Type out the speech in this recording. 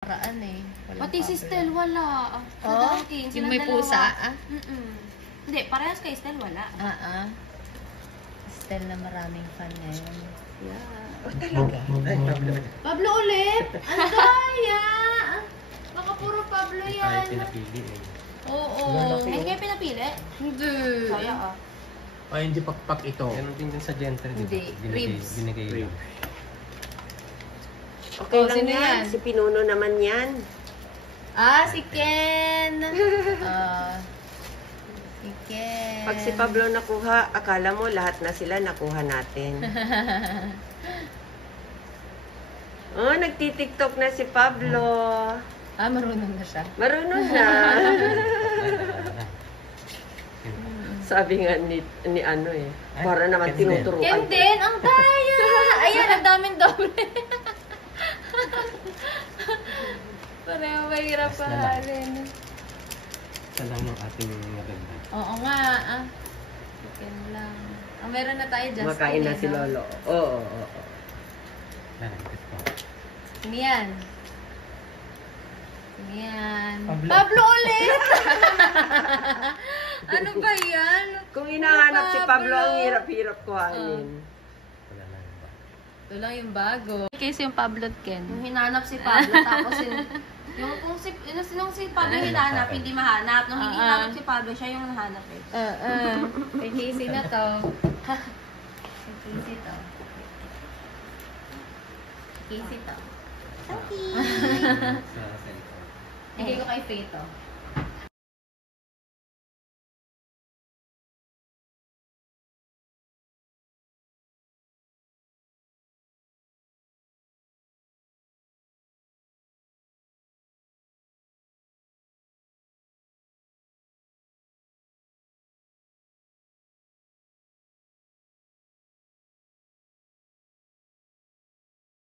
Paraan eh. Pati si Stel wala. Oh? Yung may pusa ah? Hindi, parehas kay Stel wala. Stel na maraming fan ngayon. Yeah. Pablo ulit? Ang daya! Baka puro Pablo yan. Ay, pinapili eh. Oo. Hindi kayo pinapili? Hindi. Kaya ah. Ay, hindi pakpak ito. Ganun din sa gentry, di ba? Hindi. Ribs. Binigay lang. Okay Oh, lang sino yan. yan? Si Pinuno naman yan. Si Ken. Si Ken. Pag si Pablo nakuha, akala mo lahat na sila nakuha natin. Oh, nagtitiktok na si Pablo. Marunong na siya. Marunong na. Sabi nga ni ano eh. Para naman tinuturuan. Ken din, ang daya! Ayan, ang daming-dami. Pareho mahirap pahalin. Ito lang yung ating maganda. Oo nga, Ken lang. Meron na tayo, Justin. Makain na si no? Lolo. Oo. Ito. Sino yan? Sino yan? Pablo ulit! Ano ba yan? Kung hinahanap si Pablo, Pablo. ang hirap-hirap kuhanin. Wala lang ba? Ito lang yung bago. Case yung Pablo at Ken. Yung hinanap si Pablo, tapos yung si Pablo hinanap, hindi mahanap. Nung hindi hinanap si Pablo, siya yung nahanap eh. May Casey na to. May Casey to. Casey to. Sa cellphone. Hindi ko kay Faye to.